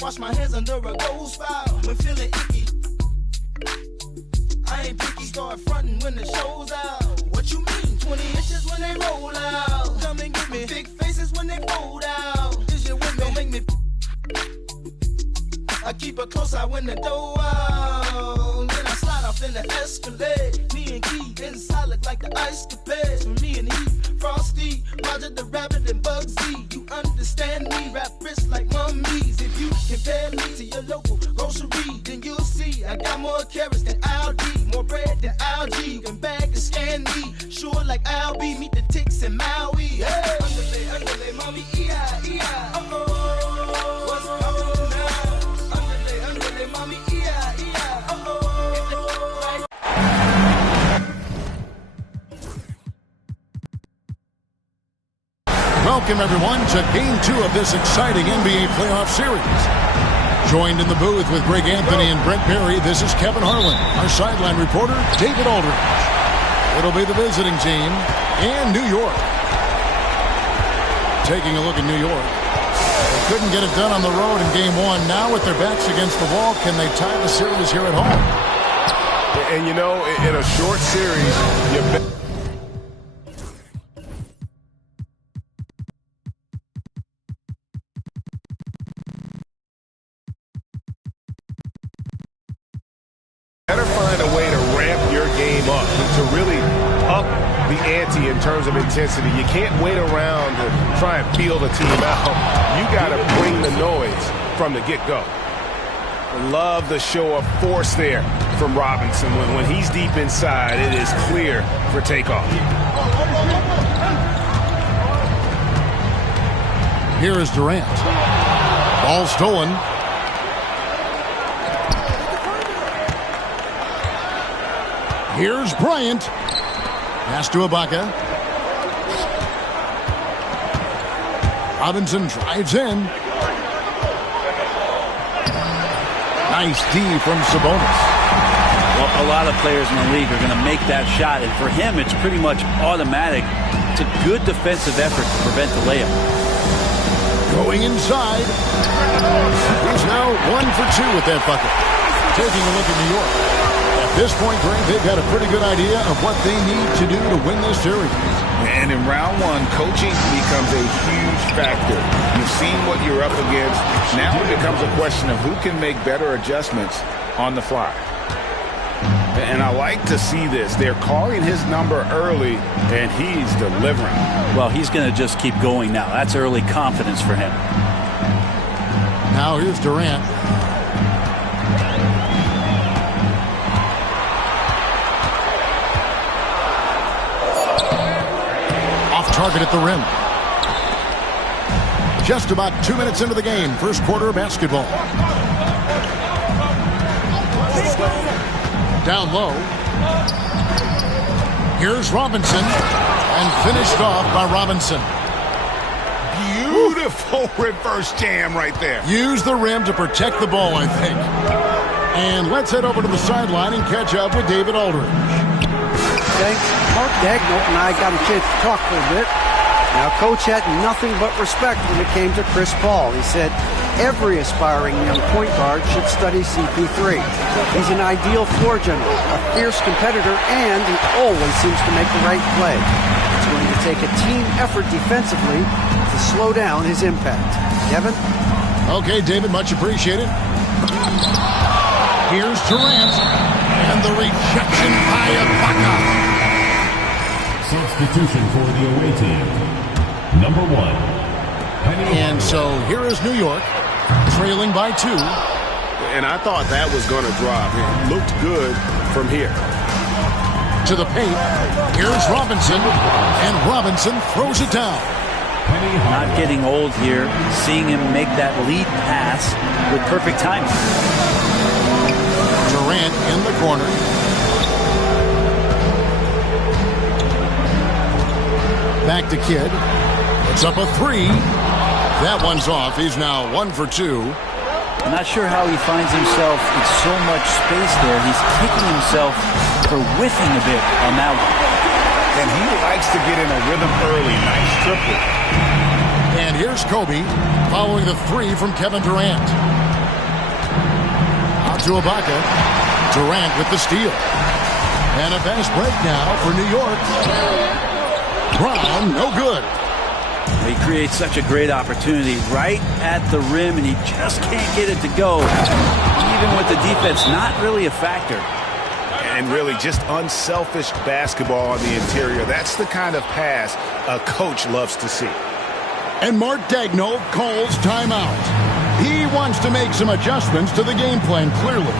Wash my hands under a gold file when feeling icky. I ain't picky, start frontin' when the show's out. What you mean? 20 inches when they roll out. Come and get me. Big faces when they fold out. Is you with me? Don't make me. I keep a close eye when the door out. Then I slide off in the Escalade. Me and Key inside look like the ice capades. For me and Heath, Frosty, Roger the Rabbit and Bugsy. You understand me? Rap wrist like mummies. If you compare me to your local grocery, then you'll see I got more carrots than Aldi, more bread than algae. You can bag and scan me, sure like Albie. Meet the ticks in Maui. Hey, underlay, underlay, mommy, E-I, uh-oh. What's poppin' now? Underlay, underlay, mommy, E-I, uh-oh. Welcome, everyone, to Game 2 of this exciting NBA playoff series. Joined in the booth with Greg Anthony and Brent Berry, this is Kevin Harlan. Our sideline reporter, David Aldridge. It'll be the visiting team in New York. Taking a look at New York. They couldn't get it done on the road in Game 1. Now with their backs against the wall, can they tie the series here at home? And, you know, in a short series, you better find a way to ramp your game up, to really up the ante in terms of intensity. You can't wait around to try and feel the team out. You got to bring the noise from the get-go. Love the show of force there from Robinson. When he's deep inside, it is clear for takeoff. Here is Durant. Ball stolen. Here's Bryant. Pass to Ibaka. Robinson drives in. Nice D from Sabonis. Well, a lot of players in the league are going to make that shot, and for him, it's pretty much automatic. It's a good defensive effort to prevent the layup. Going inside. He's now 1 for 2 with that bucket. Taking a look at New York. At this point, Greg, they've got a pretty good idea of what they need to do to win this series. And in round 1, coaching becomes a huge factor. You've seen what you're up against. Now it becomes a question of who can make better adjustments on the fly. And I like to see this. They're calling his number early, and he's delivering. Well, he's going to just keep going now. That's early confidence for him. Now here's Durant. Target at the rim. Just about 2 minutes into the game. First quarter basketball. Down low. Here's Robinson. And finished off by Robinson. Beautiful reverse jam right there. Use the rim to protect the ball, I think. And let's head over to the sideline and catch up with David Aldridge. Thanks. Mark Daigneault and I got a chance to talk for a bit. Now, Coach had nothing but respect when it came to Chris Paul. He said every aspiring young point guard should study CP3. He's an ideal floor general, a fierce competitor, and he always seems to make the right play. It's going to take a team effort defensively to slow down his impact. Kevin? Okay, David, much appreciated. Here's Durant, and the rejection by Ibaka. Substitution for the away team. Number 1. And so here is New York, trailing by 2. And I thought that was going to drop. It looked good from here. To the paint. Here's Robinson, and Robinson throws it down. Not getting old here. Seeing him make that lead pass with perfect timing. Durant in the corner. Back to Kidd. It's up a 3. That one's off. He's now 1 for 2. I'm not sure how he finds himself in so much space there. He's kicking himself for whiffing a bit on that one. And he likes to get in a rhythm early. Nice triple. And here's Kobe following the 3 from Kevin Durant. Out to Ibaka. Durant with the steal. And a fast break now for New York. Brown, no good. He creates such a great opportunity right at the rim, and he just can't get it to go. Even with the defense, not really a factor. And really just unselfish basketball on the interior. That's the kind of pass a coach loves to see. And Mark Daigneault calls timeout. He wants to make some adjustments to the game plan, clearly.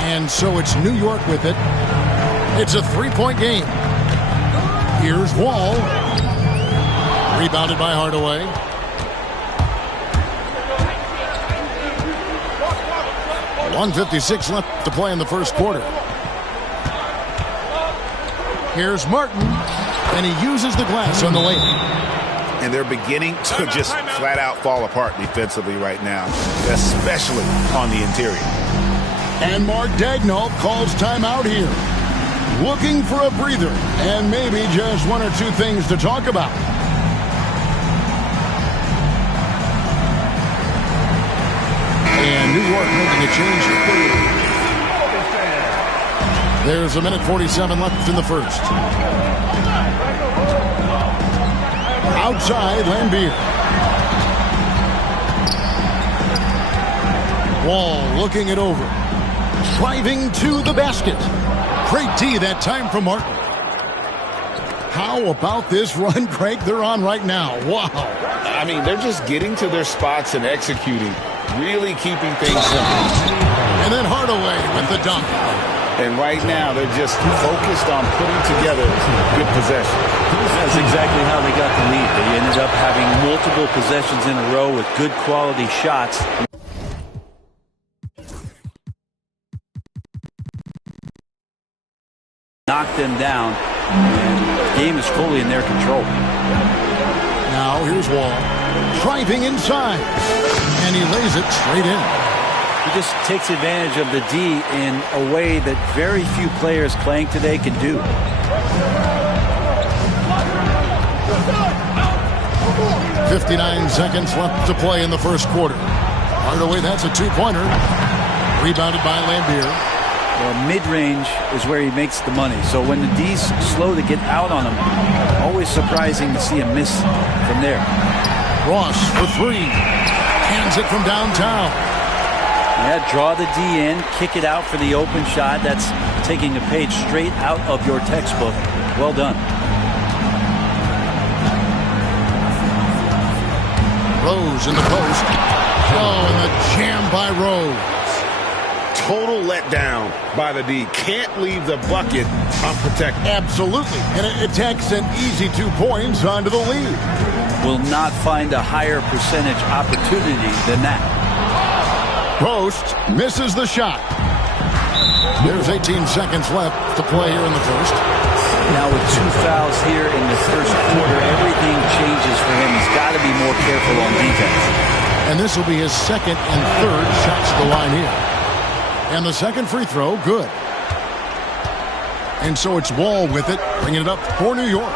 And so it's New York with it. It's a three-point game. Here's Wall. Rebounded by Hardaway. .156 left to play in the first quarter. Here's Martin. And he uses the glass on the lane. And they're beginning to just flat-out fall apart defensively right now, especially on the interior. And Mark Daigneault calls timeout here. Looking for a breather and maybe just one or two things to talk about. And New York making a change. There's a minute 47 left in the first. Outside, Lambier. Wall looking it over. Driving to the basket. Great D that time from Martin. How about this run, Craig, they're on right now? Wow. I mean, they're just getting to their spots and executing, really keeping things simple. And then Hardaway with the dunk. And right now, they're just focused on putting together good possession. That's exactly how they got the lead. They ended up having multiple possessions in a row with good quality shots. Knock them down, and the game is fully in their control. Now here's Wall, driving inside, and he lays it straight in. He just takes advantage of the D in a way that very few players playing today can do. .59 seconds left to play in the first quarter. Hardaway, that's a two-pointer. Rebounded by Lambier. Well, mid-range is where he makes the money. So when the D's slow to get out on him, always surprising to see him miss from there. Ross for three. Hands it from downtown. Yeah, draw the D in, kick it out for the open shot. That's taking a page straight out of your textbook. Well done. Rose in the post. Oh, and the jam by Rose. Total letdown by the D. Can't leave the bucket unprotected. Absolutely. And it takes an easy 2 points onto the lead. Will not find a higher percentage opportunity than that. Post misses the shot. There's 18 seconds left to play here in the first. Now with 2 fouls here in the first quarter, everything changes for him. He's got to be more careful on defense. And this will be his second and third shots to the line here. And the second free throw, good. And so it's Wall with it, bringing it up for New York.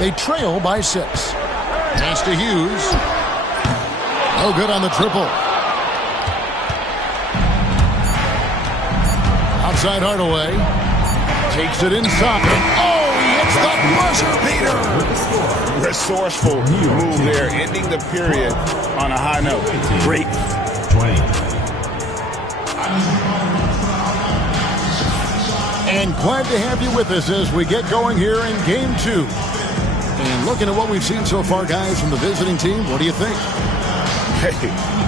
They trail by 6. Pass to Hughes. No good on the triple. Outside Hardaway. Takes it inside. Oh, he hits the buzzer beater. Resourceful move there, ending the period on a high note. Great. 20. And glad to have you with us as we get going here in Game 2. And looking at what we've seen so far, guys, from the visiting team, what do you think? Hey,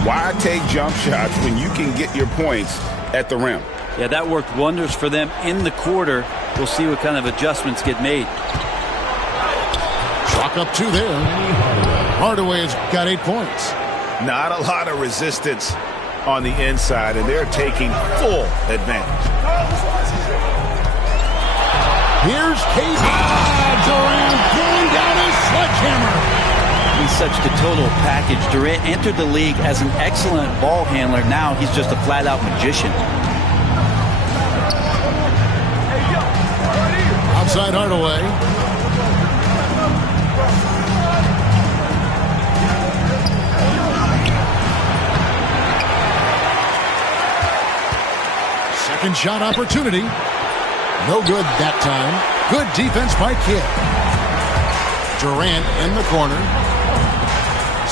why take jump shots when you can get your points at the rim? Yeah, that worked wonders for them in the quarter. We'll see what kind of adjustments get made. Chalk up 2 there. Hardaway has got 8 points. Not a lot of resistance on the inside, and they're taking full advantage. Here's KD. Durant pulling down his sledgehammer. He's such the total package. Durant entered the league as an excellent ball handler. Now he's just a flat-out magician. Outside Hardaway. Second shot opportunity. No good that time. Good defense by Kidd. Durant in the corner.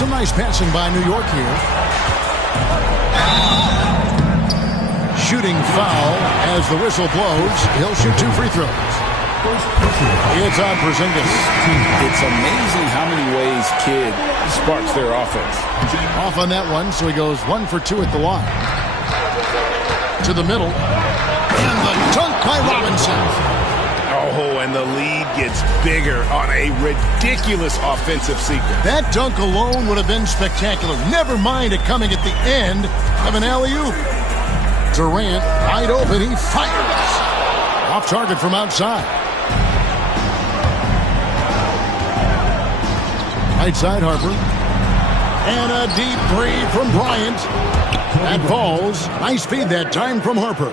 Some nice passing by New York here. Shooting foul as the whistle blows. He'll shoot 2 free throws. It's on Porzingis. It's amazing how many ways Kidd sparks their offense. Off on that one, so he goes 1 for 2 at the line. To the middle. And the dunk by Robinson. Oh, and the lead gets bigger on a ridiculous offensive sequence. That dunk alone would have been spectacular. Never mind it coming at the end of an alley-oop. Durant, wide open, he fires. Off target from outside. Right side, Harper. And a deep three from Bryant. That falls. Nice feed that time from Harper.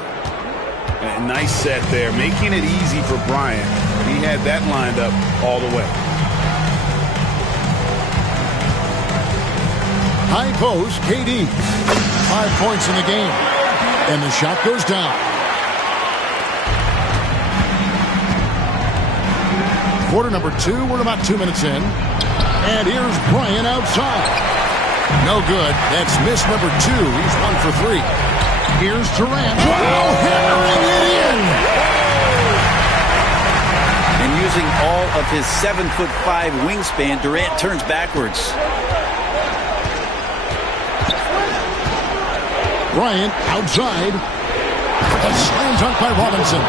A nice set there, making it easy for Bryant. He had that lined up all the way. High post, KD. 5 points in the game. And the shot goes down. Quarter number 2, we're about 2 minutes in. And here's Bryant outside. No good. That's miss number 2. He's 1 for 3. Here's Durant. Wow, hammering it in. And using all of his 7'5" wingspan, Durant turns backwards. Bryant outside. A slam dunk by Robinson.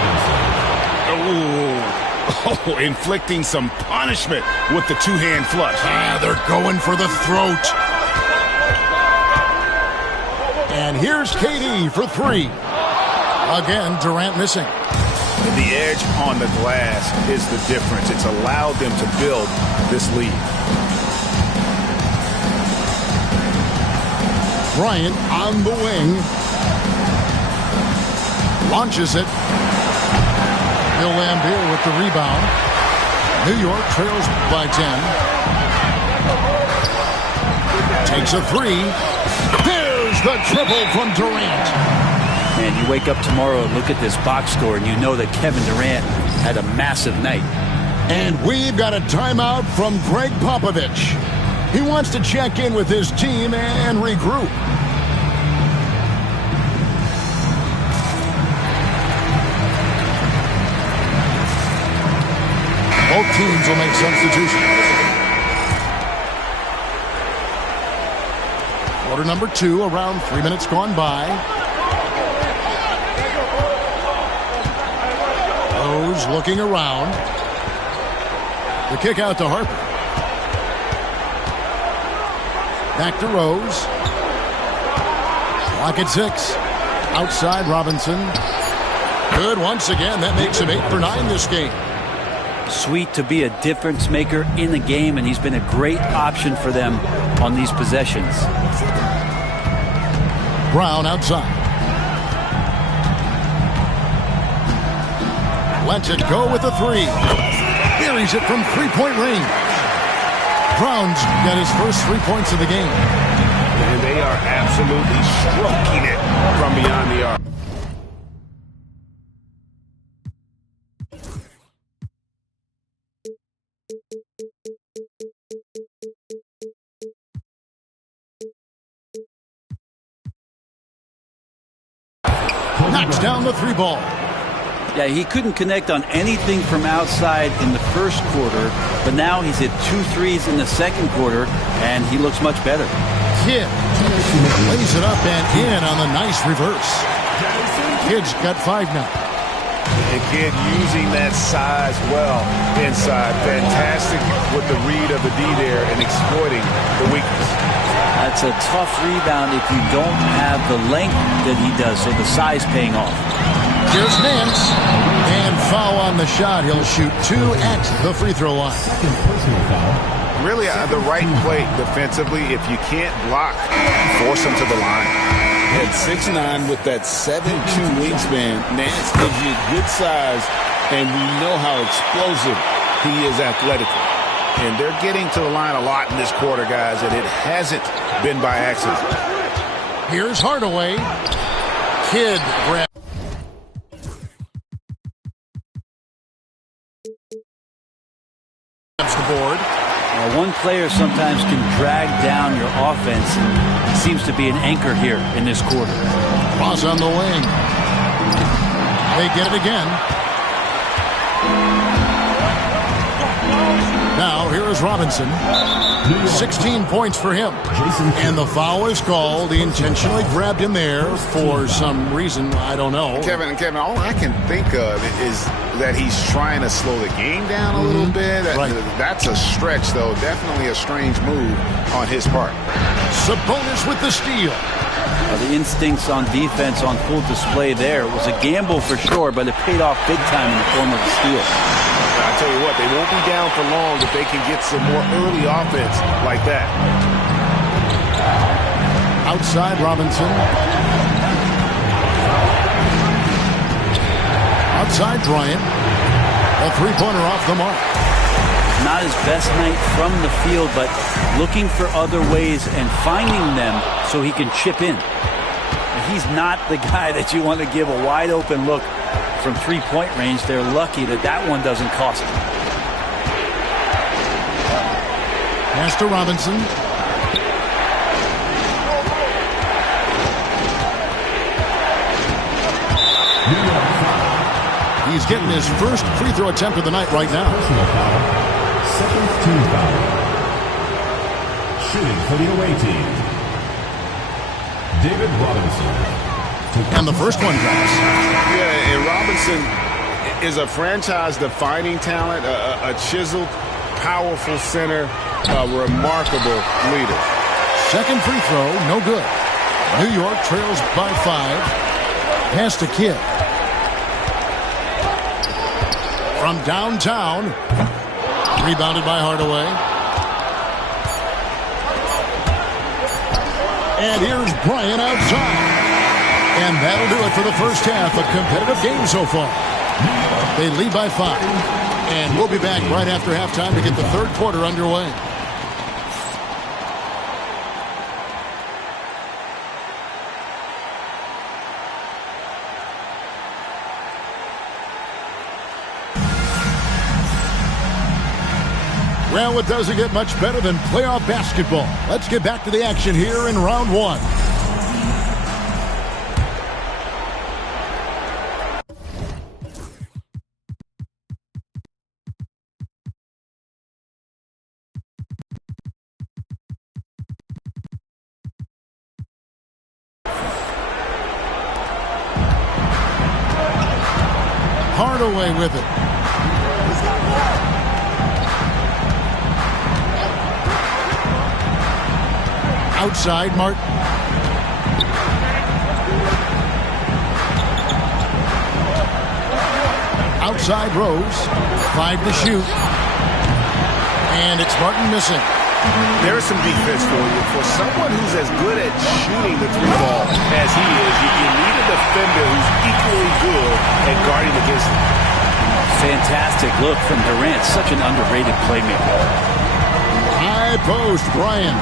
Oh, inflicting some punishment with the two-hand flush. They're going for the throat. And here's KD for 3. Again, Durant missing. The edge on the glass is the difference. It's allowed them to build this lead. Bryant on the wing. Launches it. Bill Laimbeer with the rebound. New York trails by 10. Takes a 3. There's the triple from Durant. Man, you wake up tomorrow and look at this box score and you know that Kevin Durant had a massive night. And we've got a timeout from Greg Popovich. He wants to check in with his team and regroup. Both teams will make substitutions. Quarter number 2, around 3 minutes gone by. Rose looking around. The kick out to Harper. Back to Rose. Clock at 6. Outside Robinson. Good once again. That makes him 8 for 9 this game. Sweet to be a difference maker in the game, and he's been a great option for them on these possessions. Brown outside. Lets it go with a 3. Buries it from three-point range. Brown's got his first 3 points of the game. And they are absolutely stroking it from beyond the arc. Knocks down the 3 ball. Yeah, he couldn't connect on anything from outside in the first quarter, but now he's hit 2 threes in the second quarter, and he looks much better. Kidd lays it up and in on the nice reverse. Kidd's got 5 now. And Kidd using that size well inside. Fantastic with the read of the D there and exploiting the weakness. That's a tough rebound if you don't have the length that he does, so the size paying off. Here's Nance. And foul on the shot. He'll shoot 2 at the free throw line. Really the right play defensively. If you can't block, force him to the line. At 6'9" with that 7'2" wingspan, Nance gives you good size, and we know how explosive he is athletically. And they're getting to the line a lot in this quarter, guys, and it hasn't been by accident. Here's Hardaway. Kidd grab. The board. One player sometimes can drag down your offense, and he seems to be an anchor here in this quarter. Cross on the wing. They get it again. Now, here is Robinson. 16 points for him. And the foul is called. He intentionally grabbed him there for some reason. I don't know. Kevin, all I can think of is that he's trying to slow the game down a little bit. That's a stretch, though. Definitely a strange move on his part. Sabonis with the steal. The instincts on defense on full display there. It was a gamble for sure, but it paid off big time in the form of a steal. I tell you what, they won't be down for long if they can get some more early offense like that. Outside Robinson. Outside Bryant. A three-pointer off the mark. Not his best night from the field, but looking for other ways and finding them so he can chip in. He's not the guy that you want to give a wide open look from three-point range. They're lucky that one doesn't cost them. Pass to Robinson. He's getting his first free throw attempt of the night right now. Second team foul. Shooting for the away team, David Robinson. And the first one drops. Yeah, and Robinson is a franchise-defining talent, a chiseled, powerful center, a remarkable leader. Second free throw, no good. New York trails by 5. Pass to Kidd. From downtown. Rebounded by Hardaway. And here's Bryant outside. And that'll do it for the first half. A competitive game so far. They lead by 5. And we'll be back right after halftime to get the third quarter underway. Well, it doesn't get much better than playoff basketball. Let's get back to the action here in round 1. Hardaway with it. Outside, Martin. Outside Rose. 5 to shoot. And it's Martin missing. There's some defense for you. For someone who's as good at shooting the three ball as he is, you need a defender who's equally good at guarding the distance. Fantastic look from Durant. Such an underrated playmaker. High post, Bryant.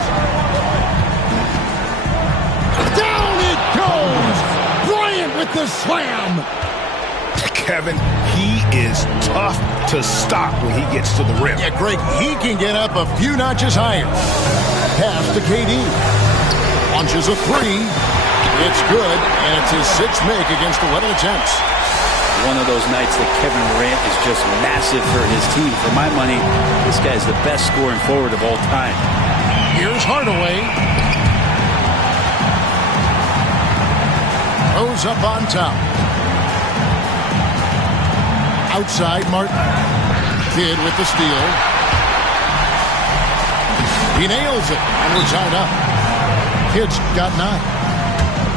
Down it goes! Bryant with the slam! Kevin, he is tough to stop when he gets to the rim. Yeah, Greg, he can get up a few notches higher. Pass to KD. Launches a 3. It's good, and it's his 6th make against 11 attempts. One of those nights that Kevin Durant is just massive for his team. For my money, this guy's the best scoring forward of all time. Here's Hardaway. Rose up on top. Outside, Martin. Kidd with the steal. He nails it, and we're tied up. Kidd's got 9.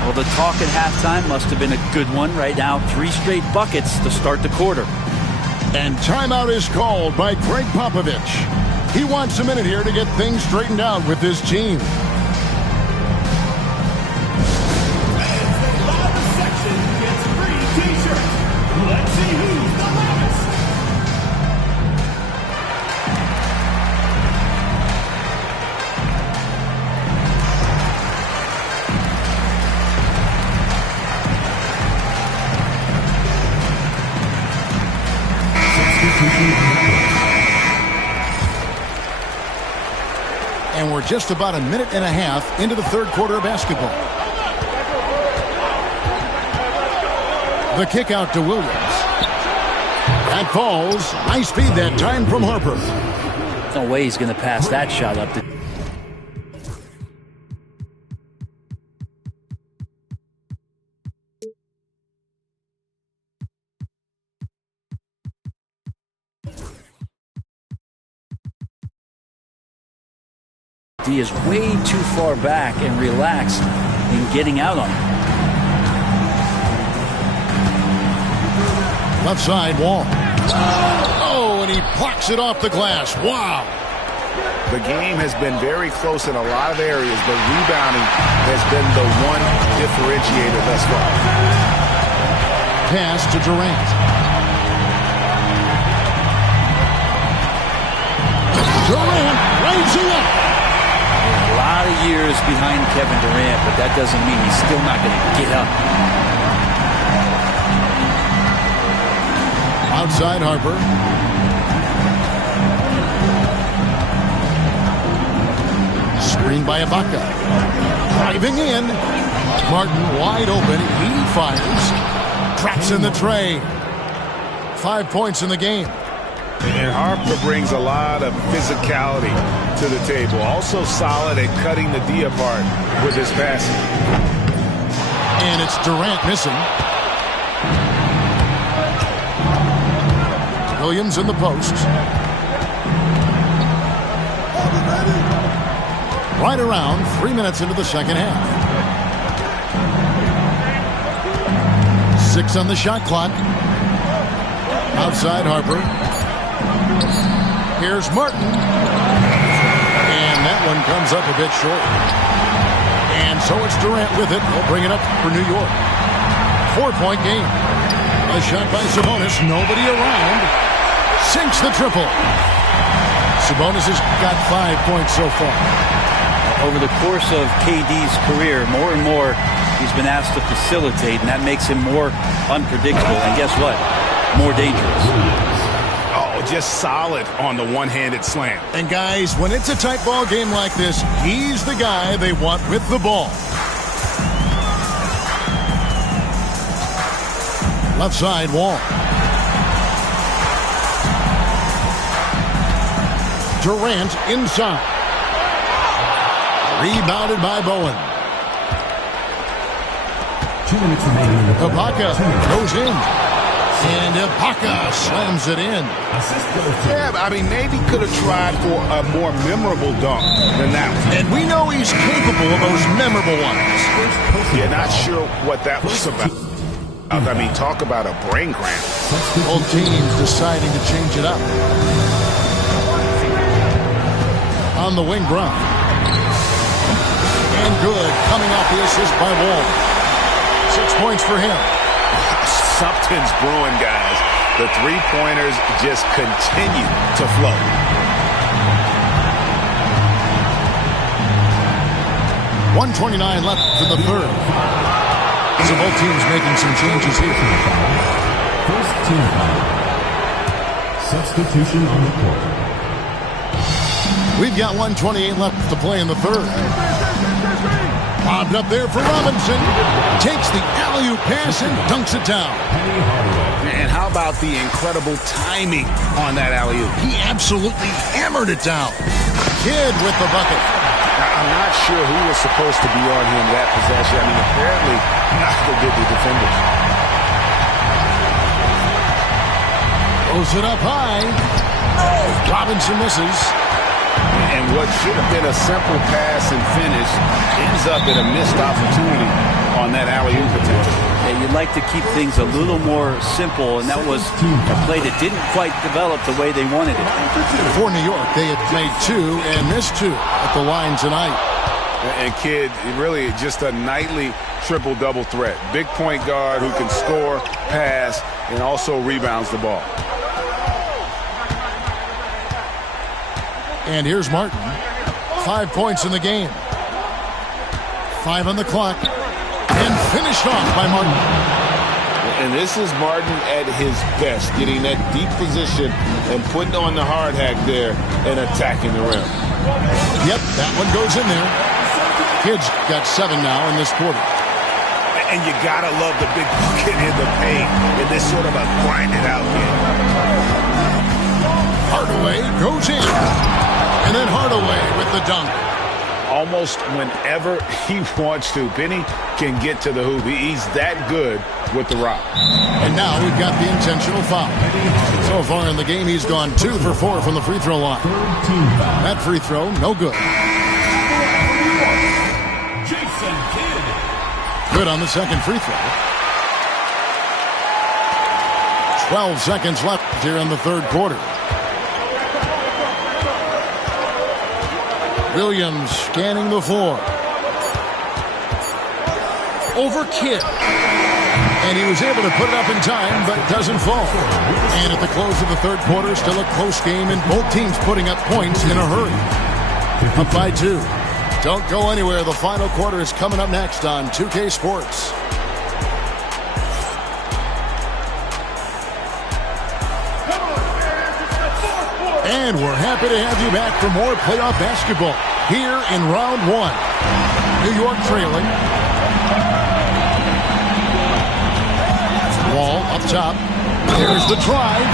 Well, the talk at halftime must have been a good one. Right now, 3 straight buckets to start the quarter. And timeout is called by Greg Popovich. He wants a minute here to get things straightened out with his team. Let's see who's the loudest. And we're just about a minute and a half into the third quarter of basketball. The kick out to Williams. That falls. Nice feed that time from Harper. No way he's going to pass that shot up. He is way too far back and relaxed in getting out on him. Left side, Wall. Oh, and he plucks it off the glass. Wow. The game has been very close in a lot of areas, but rebounding has been the one differentiator thus far. Pass to Durant. Durant rising up. A lot of years behind Kevin Durant, but that doesn't mean he's still not going to get up. Outside Harper. Screen by Ibaka. Driving in. Martin wide open. He fires. Traps in the tray. 5 points in the game. And Harper brings a lot of physicality to the table. Also solid at cutting the D apart with his passing. And it's Durant missing. Williams in the post. Right around 3 minutes into the second half. 6 on the shot clock. Outside Harper. Here's Martin. And that one comes up a bit short. And so it's Durant with it. He'll bring it up for New York. 4-point game. A shot by Sabonis. Nobody around. Sinks the triple. Sabonis has got 5 points so far. Over the course of KD's career, more and more he's been asked to facilitate, and that makes him more unpredictable. And guess what? More dangerous. Oh, just solid on the one-handed slam. And guys, when it's a tight ball game like this, he's the guy they want with the ball. Left side, Wall. Durant inside. Rebounded by Bowen. 2 minutes remaining. Ibaka goes in. And Ibaka slams it in. Yeah, I mean, maybe could have tried for a more memorable dunk than that one. And we know he's capable of those memorable ones. Yeah, not sure what that was about. I mean, talk about a brain cramp. Both teams deciding to change it up. On the wing, Brown. And good, coming off the assist by Wall. 6 points for him. Something's brewing, guys. The three-pointers just continue to flow. .129 left in the third. So both teams making some changes here. First team foul. Substitution on the court. We've got 1:28 left to play in the third. Bobbed up there for Robinson. Takes the alley-oop pass and dunks it down. And how about the incredible timing on that alley-oop? He absolutely hammered it down. Kidd with the bucket. I'm not sure who was supposed to be on him that possession. I mean, apparently, neither did the defenders. Throws it up high. Robinson misses. And what should have been a simple pass and finish ends up in a missed opportunity on that alley-oop potential. Yeah, you'd like to keep things a little more simple, and that was a play that didn't quite develop the way they wanted it. For New York, they had made 2 and missed 2 at the line tonight. And Kidd, really just a nightly triple-double threat. Big point guard who can score, pass, and also rebounds the ball. And here's Martin. 5 points in the game. 5 on the clock. And finished off by Martin. And this is Martin at his best, getting that deep position and putting on the hard hack there and attacking the rim. Yep, that one goes in there. Kidd's got 7 now in this quarter. And you gotta love the big bucket in the paint in this sort of a grind-it-out game. Hardaway goes in. And then Hardaway with the dunk. Almost whenever he wants to, Benny can get to the hoop. He's that good with the rock. And now we've got the intentional foul. So far in the game, he's gone 2 for 4 from the free throw line. That free throw, no good. Jason Kidd. Good on the second free throw. 12 seconds left here in the third quarter. Williams scanning the floor. Over Kidd. And he was able to put it up in time, but doesn't fall. And at the close of the third quarter, still a close game, and both teams putting up points in a hurry. Up by 2. Don't go anywhere. The final quarter is coming up next on 2K Sports. And we're happy to have you back for more playoff basketball here in round 1. New York trailing. Wall up top. Here's the drive.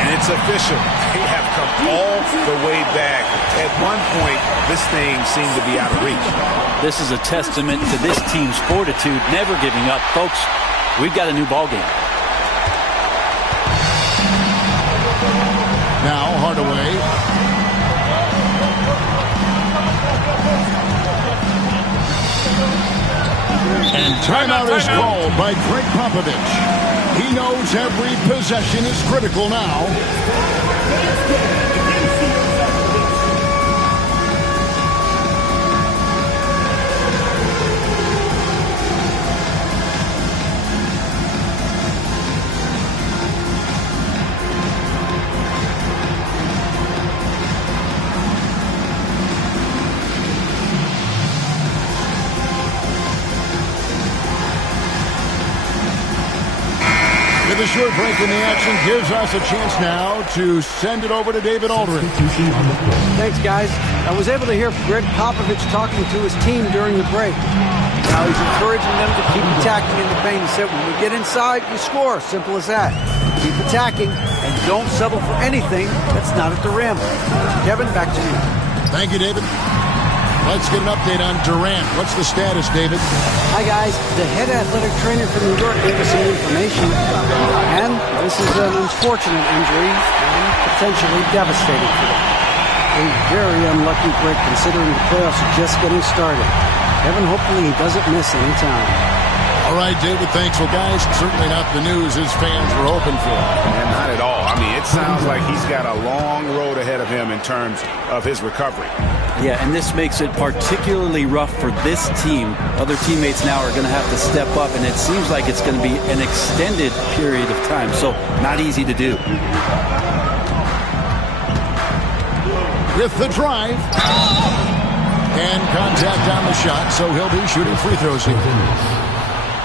And it's official. They have come all the way back. At one point, this thing seemed to be out of reach. This is a testament to this team's fortitude, never giving up. Folks, we've got a new ball game. Now Hardaway. And timeout is called by Greg Popovich. He knows every possession is critical now. With a short break in the action gives us a chance now to send it over to David Aldridge. Thanks, guys. I was able to hear Greg Popovich talking to his team during the break. Now he's encouraging them to keep attacking in the paint. He said, when we get inside, you score. Simple as that. Keep attacking and don't settle for anything that's not at the rim. Kevin, back to you. Thank you, David. Let's get an update on Durant. What's the status, David? Hi, guys. The head athletic trainer from New York gave us some information. And this is an unfortunate injury and potentially devastating for them. A very unlucky break considering the playoffs are just getting started. Kevin, hopefully he doesn't miss any time. All right, David, thanks. Well, guys, certainly not the news his fans were hoping for. And not at all. I mean, it sounds like he's got a long road ahead of him in terms of his recovery. Yeah, and this makes it particularly rough for this team. Other teammates now are going to have to step up, and it seems like it's going to be an extended period of time, so not easy to do. With the drive. And contact on the shot, so he'll be shooting free throws here.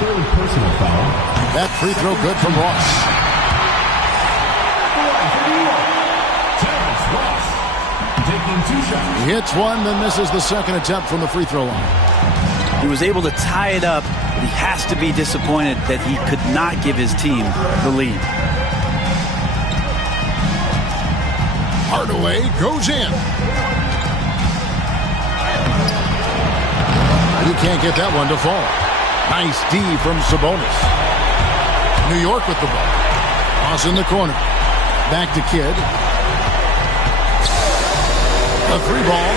Third personal foul. That free throw good from Ross. Terrence Ross taking 2 shots. He hits one, then misses the second attempt from the free throw line. He was able to tie it up, but he has to be disappointed that he could not give his team the lead. Hardaway goes in. He can't get that one to fall. Nice D from Sabonis. New York with the ball. Ross in the corner. Back to Kidd. The three ball.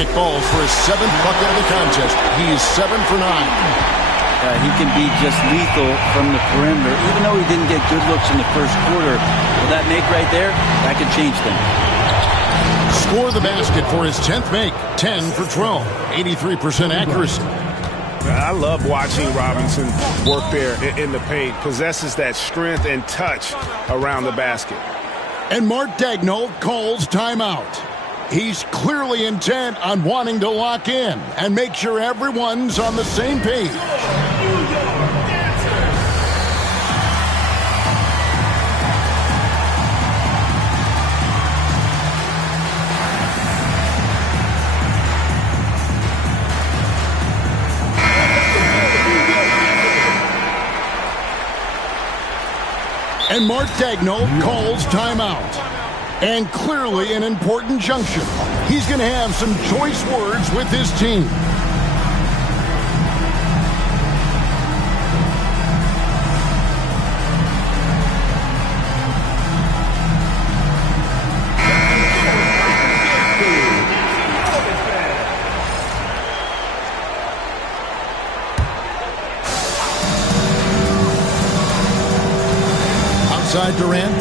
It falls for his 7th bucket of the contest. He's 7 for 9. He can be just lethal from the perimeter. Even though he didn't get good looks in the first quarter, will that make right there? That could change things. Score the basket for his 10th make. 10 for 12. 83% accuracy. I love watching Robinson work there in the paint. Possesses that strength and touch around the basket. And Mark Daigneault calls timeout. He's clearly intent on wanting to lock in and make sure everyone's on the same page. And Mark Daigneault calls timeout. And clearly an important junction. He's going to have some choice words with his team. Outside Durant.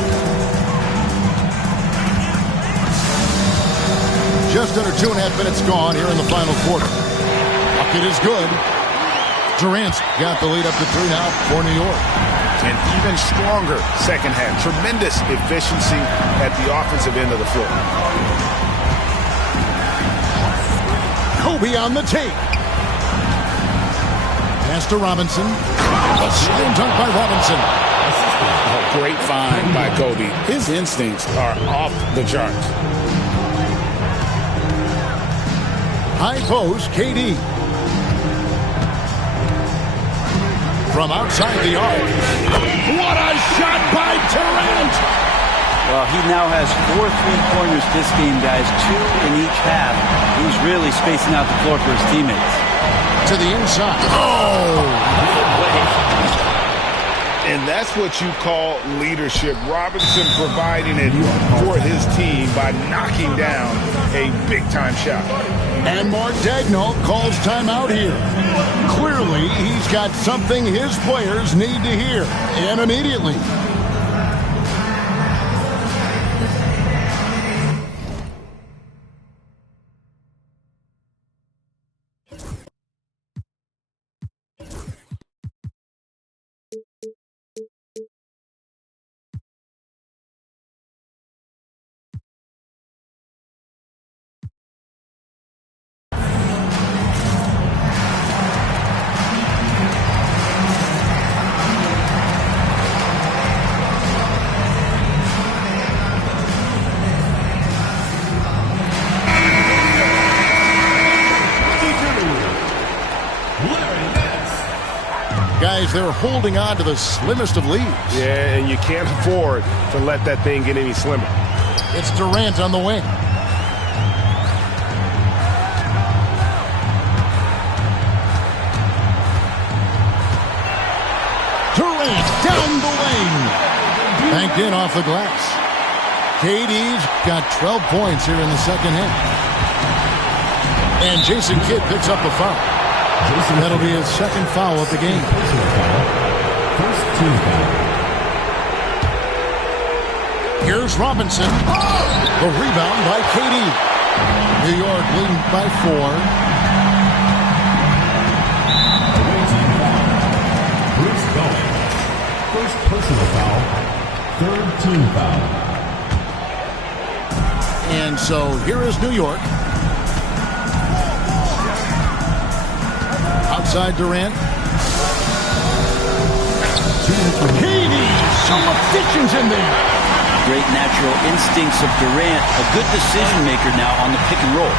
Just under 2.5 minutes gone here in the final quarter. Bucket is good. Durant's got the lead up to 3 now for New York. An even stronger second half. Tremendous efficiency at the offensive end of the floor. Kobe on the tape. Pass to Robinson. A slam dunk by Robinson. A great find by Kobe. His instincts are off the charts. High post, KD. From outside the arc. What a shot by Durant! Well, he now has 4 3-pointers this game, guys. 2 in each half. He's really spacing out the floor for his teammates. To the inside. Oh! And that's what you call leadership. Robinson providing it for his team by knocking down a big-time shot. And Mark Daigneault calls timeout here. Clearly, he's got something his players need to hear, and immediately. Guys, they're holding on to the slimmest of leads. Yeah, and you can't afford to let that thing get any slimmer. It's Durant on the wing. Durant down the lane. Banked in off the glass. KD's got 12 points here in the second half. And Jason Kidd picks up the foul. That'll be his second foul of the game. First team foul. Here's Robinson. The rebound by KD. New York leading by 4. Away team foul. Bruce Bowen. First personal foul. Third team foul. And so here is New York. Outside Durant. KD, some efficiency in there. Great natural instincts of Durant. A good decision maker now on the pick and roll.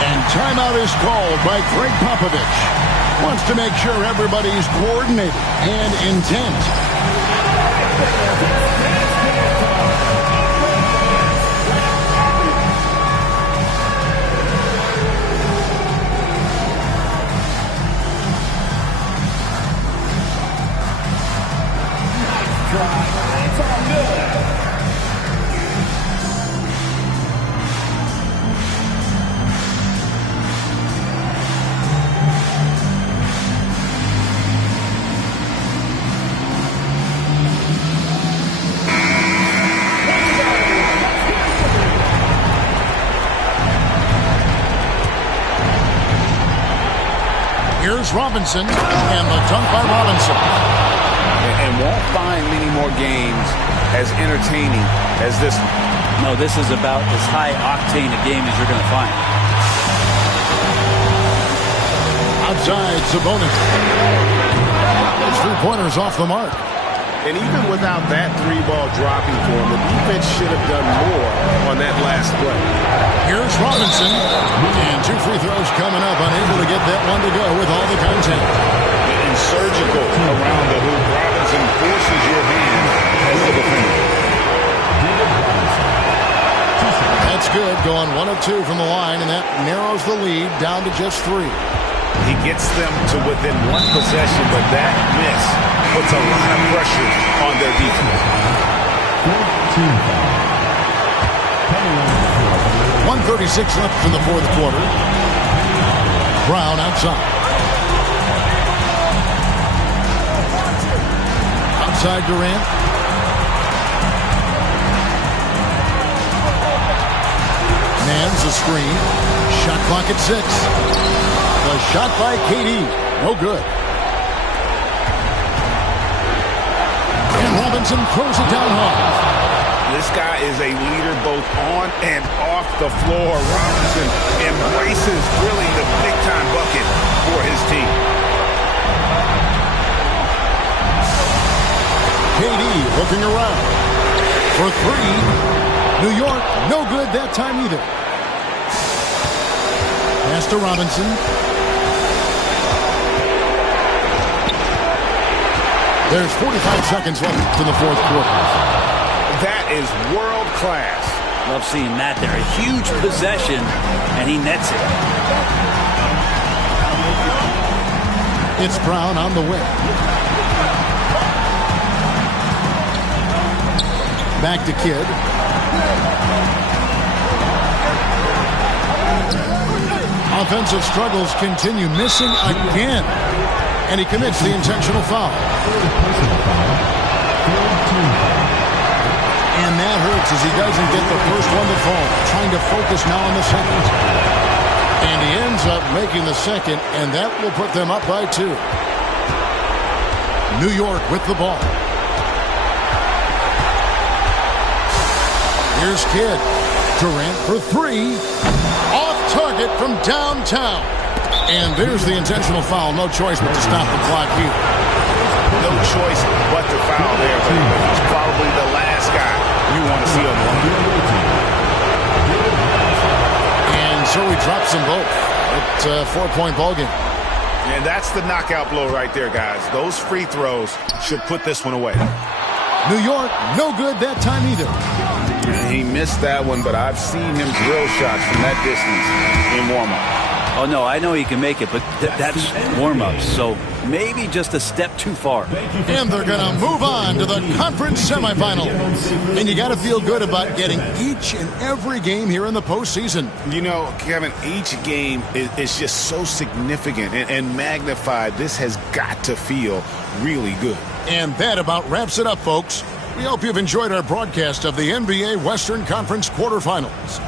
And timeout is called by Greg Popovich. Wants to make sure everybody's coordinated and intent. Here's Robinson, and the dunk by Robinson. And won't find many more games as entertaining as this one. No, this is about as high-octane a game as you're going to find. Outside, Sabonis. Those three-pointers off the mark. And even without that three-ball dropping for him, the defense should have done more on that last play. Here's Robinson. And 2 free throws coming up, unable to get that one to go with all the contact. And surgical around the hoop. Robinson forces your hand as the defender. That's good, going 1 of 2 from the line, and that narrows the lead down to just 3. He gets them to within 1 possession, but that miss puts a lot of pressure on their defense. 1:36 left in the fourth quarter. Brown outside. Outside Durant. Man's a screen. Shot clock at 6. The shot by KD. No good. And Robinson throws it down hard. This guy is a leader both on and off the floor. Robinson embraces really the big-time bucket for his team. KD looking around for 3. New York, no good that time either. Pass to Robinson. There's 45 seconds left in the fourth quarter. That is world class. Love seeing that there. A huge possession, and he nets it. It's Brown on the wing. Back to Kidd. Offensive struggles continue, missing again. And he commits the intentional foul. And that hurts as he doesn't get the first one to fall. Trying to focus now on the second. And he ends up making the second, and that will put them up by 2. New York with the ball. Here's Kidd. Durant for 3. Off target from downtown. And there's the intentional foul. No choice but to stop the clock here. No choice but to foul there. But he's probably the last guy you want to see on the line. And so he drops them both. It's a 4-point ball game. And that's the knockout blow right there, guys. Those free throws should put this one away. New York, no good that time either. He missed that one, but I've seen him drill shots from that distance in warm-up. Oh, no, I know he can make it, but that's warm-ups, so maybe just a step too far. And they're going to move on to the conference semifinals. And you got to feel good about getting each and every game here in the postseason. You know, Kevin, each game is just so significant and magnified. This has got to feel really good. And that about wraps it up, folks. We hope you've enjoyed our broadcast of the NBA Western Conference quarterfinals.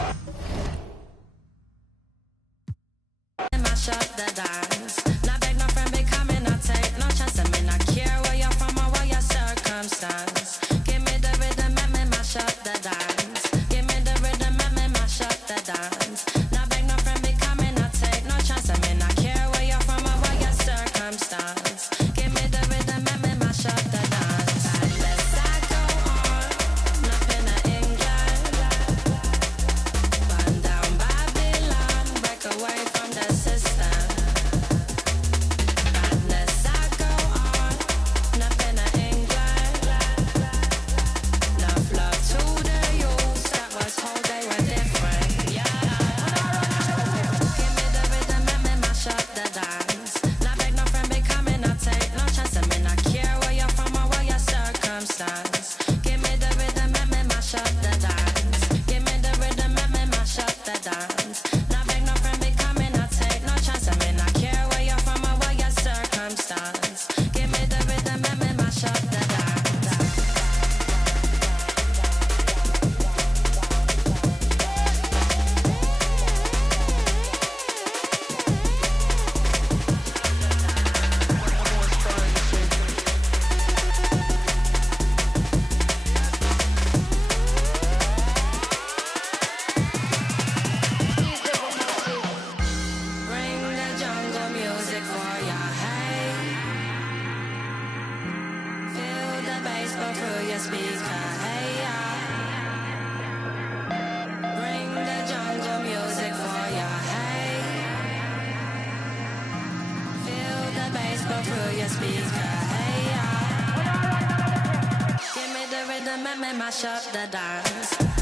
go through your speaker. Hey, yeah. Bring the jungle music for ya. Hey. Feel the bass go through your speaker. Hey, yeah. Give me the rhythm and mash up the dance.